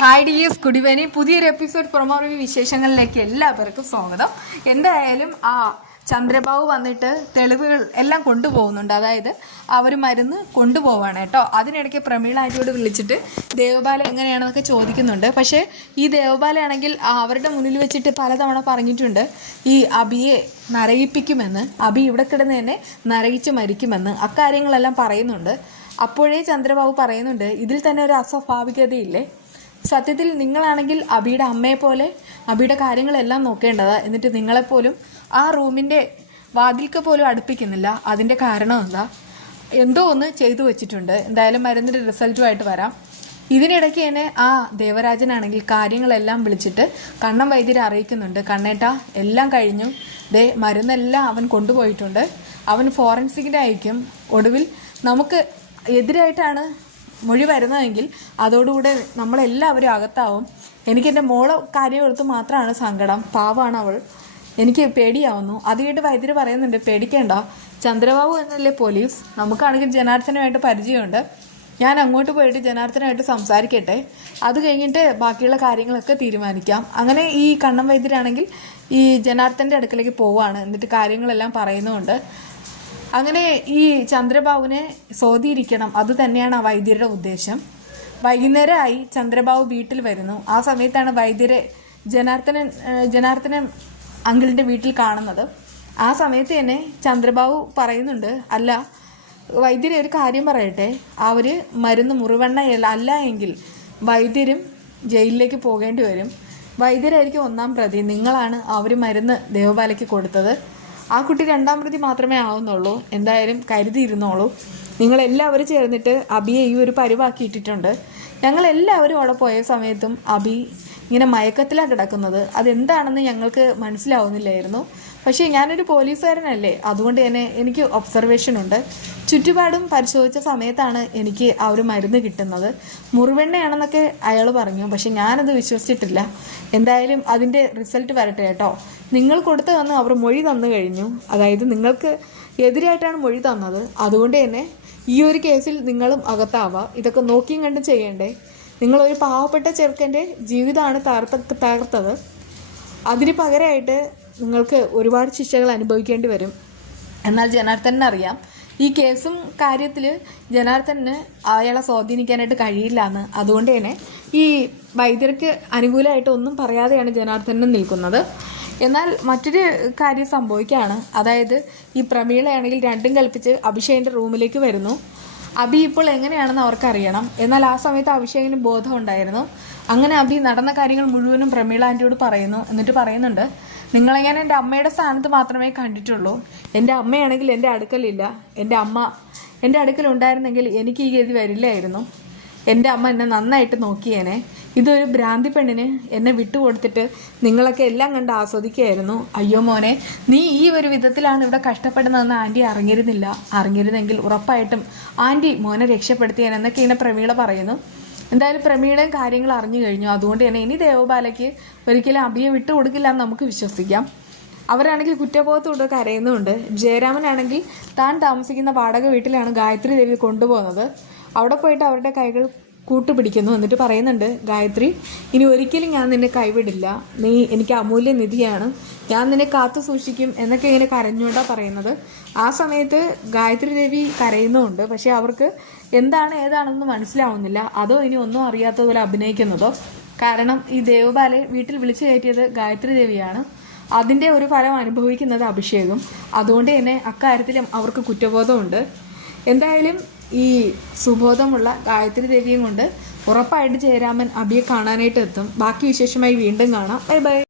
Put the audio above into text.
Hi D S കുടിവേനി പുതിയൊരു episode promo വിശേഷങ്ങളിലേക്ക് എല്ലാവർക്കും സ്വാഗതം. എന്തായാലും ആ ചന്ദ്രബാബു വന്നിട്ട് തെളിവുകൾ എല്ലാം കൊണ്ടുപോകുന്നുണ്ട്. അതായത് അവർ മരുന്ന് കൊണ്ടുപോവാണ് കേട്ടോ. അതിനിടയ്ക്ക് പ്രമീള ആന്റിയോട് വിളിച്ചിട്ട് ദേവബാല എങ്ങനെയാണെന്നൊക്കെ ചോദിക്കുന്നുണ്ട്. പക്ഷേ ഈ ദേവബാലയാണെങ്കിൽ അവരുടെ മുന്നിൽ വെച്ചിട്ട് പലതവണ പറഞ്ഞിട്ടുണ്ട് ഈ അബിയെ നരയിപ്പിക്കുമെന്ന് അബി ഇവിടെ കിടന്ന് തന്നെ നരയിച്ച് മരിക്കുമെന്ന് അക്കാര്യങ്ങളെല്ലാം പറയുന്നുണ്ട്. അപ്പോഴേ ചന്ദ്രബാബു പറയുന്നുണ്ട് ഇതിൽ തന്നെ ഒരു അസ്വാഭാവികതയില്ലേ? സത്യത്തിൽ നിങ്ങളാണെങ്കിൽ അബിയുടെ അമ്മയെ പോലെ അബിയുടെ കാര്യങ്ങളെല്ലാം നോക്കേണ്ടതാ. എന്നിട്ട് നിങ്ങളെപ്പോലും ആ റൂമിന്റെ വാതിൽക്ക് പോലും അടുപ്പിക്കുന്നില്ല. അതിന്റെ കാരണം എന്താ? എന്തോ ഒന്ന് ചെയ്തു വെച്ചിട്ടുണ്ട്. എന്തായാലും മരുന്നിന്റെ റിസൾട്ടുമായിട്ട് വരാം. ഇതിനിടയ്ക്ക് തന്നെ ആ ദേവരാജനാണെങ്കിൽ കാര്യങ്ങളെല്ലാം വിളിച്ചിട്ട് കണ്ണൻ വൈദ്യരെ അറിയിക്കുന്നുണ്ട്. കണ്ണേട്ട എല്ലാം കഴിഞ്ഞു. ദേ മരുന്നെല്ലാം അവൻ കൊണ്ടുപോയിട്ടുണ്ട്. അവൻ ഫോറൻസിക്കിന്റെ അയക്കും. ഒടുവിൽ നമുക്ക് എതിരായിട്ടാണ് മൊഴി വരുന്നതെങ്കിൽ അതോടുകൂടെ നമ്മളെല്ലാവരും അകത്താവും. എനിക്ക് എന്റെ മോളെ കാര്യം എടുത്ത് മാത്രമാണ് സങ്കടം. പാവാണ് അവൾ എനിക്ക് പേടിയാവുന്നു. അത് കേട്ട് വൈദ്യര് പറയുന്നുണ്ട് പേടിക്കേണ്ട. ചന്ദ്രബാബു എന്നല്ലേ പോലീസ്? നമുക്കാണെങ്കിൽ ജനാർദ്ദനുമായിട്ട് പരിചയമുണ്ട്. ഞാൻ അങ്ങോട്ട് പോയിട്ട് ജനാർദ്ദനായിട്ട് സംസാരിക്കട്ടെ. അത് കഴിഞ്ഞിട്ട് ബാക്കിയുള്ള കാര്യങ്ങളൊക്കെ തീരുമാനിക്കാം. അങ്ങനെ ഈ കണ്ണം വൈദ്യരാണെങ്കിൽ ഈ ജനാർദ്ദന്റെ അടുക്കലേക്ക് പോവാണ്. എന്നിട്ട് കാര്യങ്ങളെല്ലാം പറയുന്നുമുണ്ട് അങ്ങനെ ഈ ചന്ദ്രബാബുവിനെ സ്വാധീനിക്കണം അത് തന്നെയാണ് ആ വൈദ്യരുടെ ഉദ്ദേശം. വൈകുന്നേരമായി ചന്ദ്രബാബു വീട്ടിൽ വരുന്നു. ആ സമയത്താണ് വൈദ്യരെ ജനാർദ്ദനൻ ജനാർദ്ദനൻ അങ്കിളിന്റെ വീട്ടിൽ കാണുന്നത്. ആ സമയത്ത് തന്നെ ചന്ദ്രബാബു പറയുന്നുണ്ട് അല്ല വൈദ്യരെ ഒരു കാര്യം പറയട്ടെ. അവർ മരുന്ന് മുറിവെണ്ണ അല്ല എങ്കിൽ വൈദ്യരും ജയിലിലേക്ക് പോകേണ്ടി വരും. വൈദ്യരായിരിക്കും ഒന്നാം പ്രതി. നിങ്ങളാണ് അവർ മരുന്ന് ദേവബാലയ്ക്ക് കൊടുത്തത്. ആ കുട്ടി രണ്ടാം പ്രതി മാത്രമേ ആവുന്നുള്ളൂ. എന്തായാലും കരുതിയിരുന്നോളൂ. നിങ്ങളെല്ലാവരും ചേർന്നിട്ട് അബിയെ ഈ ഒരു പരിവാക്കിയിട്ടിട്ടുണ്ട് ഞങ്ങൾ എല്ലാവരും അവിടെ പോയ സമയത്തും അബി ഇങ്ങനെ മയക്കത്തിലാണ് കിടക്കുന്നത്. അതെന്താണെന്ന് ഞങ്ങൾക്ക് മനസ്സിലാവുന്നില്ലായിരുന്നു. പക്ഷേ ഞാനൊരു പോലീസുകാരനല്ലേ? അതുകൊണ്ട് തന്നെ എനിക്ക് ഒബ്സർവേഷൻ ഉണ്ട്. ചുറ്റുപാടും പരിശോധിച്ച സമയത്താണ് എനിക്ക് ആ ഒരു മരുന്ന് കിട്ടുന്നത്. മുറിവെണ്ണയാണെന്നൊക്കെ അയാൾ പറഞ്ഞു. പക്ഷെ ഞാനത് വിശ്വസിച്ചിട്ടില്ല. എന്തായാലും അതിന്റെ റിസൾട്ട് വരട്ടെ കേട്ടോ. നിങ്ങൾ കൊടുത്തു തന്ന് അവർ മൊഴി തന്നു കഴിഞ്ഞു. അതായത് നിങ്ങൾക്ക് എതിരായിട്ടാണ് മൊഴി തന്നത്. അതുകൊണ്ട് തന്നെ ഈ ഒരു കേസിൽ നിങ്ങളും അകത്താവാം. ഇതൊക്കെ നോക്കിയും കണ്ടും ചെയ്യണ്ടേ? നിങ്ങളൊരു പാവപ്പെട്ട ചെറുക്കന്റെ ജീവിതമാണ് തകർത്ത തകർത്തത്. അതിന് പകരമായിട്ട് നിങ്ങൾക്ക് ഒരുപാട് ശിക്ഷകൾ അനുഭവിക്കേണ്ടി വരും. എന്നാൽ ജനാർദ്ദനെ അറിയാം. ഈ കേസും കാര്യത്തിൽ ജനാർദ്ദന് അയാളെ സ്വാധീനിക്കാനായിട്ട് കഴിയില്ല എന്ന്. അതുകൊണ്ട് തന്നെ ഈ വൈദ്യർക്ക് അനുകൂലമായിട്ട് ഒന്നും പറയാതെയാണ് ജനാർദ്ദനും നിൽക്കുന്നത്. എന്നാൽ മറ്റൊരു കാര്യം സംഭവിക്കുകയാണ്. അതായത് ഈ പ്രമീളയാണെങ്കിൽ രണ്ടും കൽപ്പിച്ച് അഭിഷേകിന്റെ റൂമിലേക്ക് വരുന്നു. അബി ഇപ്പോൾ എങ്ങനെയാണെന്ന് അവർക്കറിയണം. എന്നാൽ ആ സമയത്ത് അഭിഷേകിന് ബോധം ഉണ്ടായിരുന്നു അങ്ങനെ അബി നടന്ന കാര്യങ്ങൾ മുഴുവനും പ്രമീള ആന്റിയോട് പറയുന്നു എന്നിട്ട് പറയുന്നുണ്ട് നിങ്ങളെ ഞാൻ എന്റെ അമ്മയുടെ സ്ഥാനത്ത് മാത്രമേ കണ്ടിട്ടുള്ളൂ? എന്റെ അമ്മയാണെങ്കിൽ എന്റെ അടുക്കലില്ല. എന്റെ അമ്മ എന്റെ അടുക്കൽ ഉണ്ടായിരുന്നെങ്കിൽ എനിക്ക് ഈ ഗതി വരില്ലായിരുന്നു. എന്റെ അമ്മ എന്നെ നന്നായിട്ട് നോക്കിയേനെ. ഇതൊരു ഭ്രാന്തി പെണ്ണിന് എന്നെ വിട്ടുകൊടുത്തിട്ട് നിങ്ങളൊക്കെ എല്ലാം കണ്ട് ആസ്വദിക്കുകയായിരുന്നു. അയ്യോ മോനെ നീ ഈ ഒരു വിധത്തിലാണ് ഇവിടെ കഷ്ടപ്പെടുന്നതെന്ന് ആന്റി അറിഞ്ഞിരുന്നില്ല. അറിഞ്ഞിരുന്നെങ്കിൽ ഉറപ്പായിട്ടും ആന്റി മോനെ രക്ഷപ്പെടുത്തിയാനെന്നൊക്കെ ഇങ്ങനെ പ്രമീള പറയുന്നു. എന്തായാലും പ്രമീളയും കാര്യങ്ങൾ അറിഞ്ഞു കഴിഞ്ഞു. അതുകൊണ്ട് തന്നെ ഇനി ദേവബാലയ്ക്ക് ഒരിക്കലും അഭിയെ വിട്ടു കൊടുക്കില്ല എന്ന് നമുക്ക് വിശ്വസിക്കാം. അവരാണെങ്കിൽ കുറ്റബോധത്തോട് കരയുന്നുമുണ്ട്. ജയരാമനാണെങ്കിൽ താൻ താമസിക്കുന്ന വാടക വീട്ടിലാണ് ഗായത്രി ദേവി കൊണ്ടുപോകുന്നത്. അവിടെ പോയിട്ട് അവരുടെ കൈകൾ കൂട്ടുപിടിക്കുന്നു എന്നിട്ട് പറയുന്നുണ്ട് ഗായത്രി ഇനി ഒരിക്കലും ഞാൻ നിന്നെ കൈവിടില്ല. നീ എനിക്ക് അമൂല്യ നിധിയാണ്. ഞാൻ നിന്നെ കാത്തു സൂക്ഷിക്കും എന്നൊക്കെ ഇങ്ങനെ കരഞ്ഞുകൊണ്ടാ പറയുന്നത്. ആ സമയത്ത് ഗായത്രി ദേവി കരയുന്നുമുണ്ട്. പക്ഷെ അവർക്ക് എന്താണ് ഏതാണെന്ന് മനസ്സിലാവുന്നില്ല. അതോ ഇനി ഒന്നും അറിയാത്തതുപോലെ അഭിനയിക്കുന്നതോ. കാരണം ഈ ദേവബാലെ വീട്ടിൽ വിളിച്ചു കയറ്റിയത് ഗായത്രി ദേവിയാണ്. അതിന്റെ ഒരു ഫലം അനുഭവിക്കുന്നത് അഭിഷേകും. അതുകൊണ്ട് തന്നെ അക്കാര്യത്തിലും അവർക്ക് കുറ്റബോധമുണ്ട്. എന്തായാലും ഈ സുബോധമുള്ള ഗായത്രി ദേവിയും കൊണ്ട് ഉറപ്പായിട്ട് ജയരാമൻ അബിയെ കാണാനായിട്ട് എത്തും. ബാക്കി വിശേഷമായി വീണ്ടും കാണാം. Bye bye.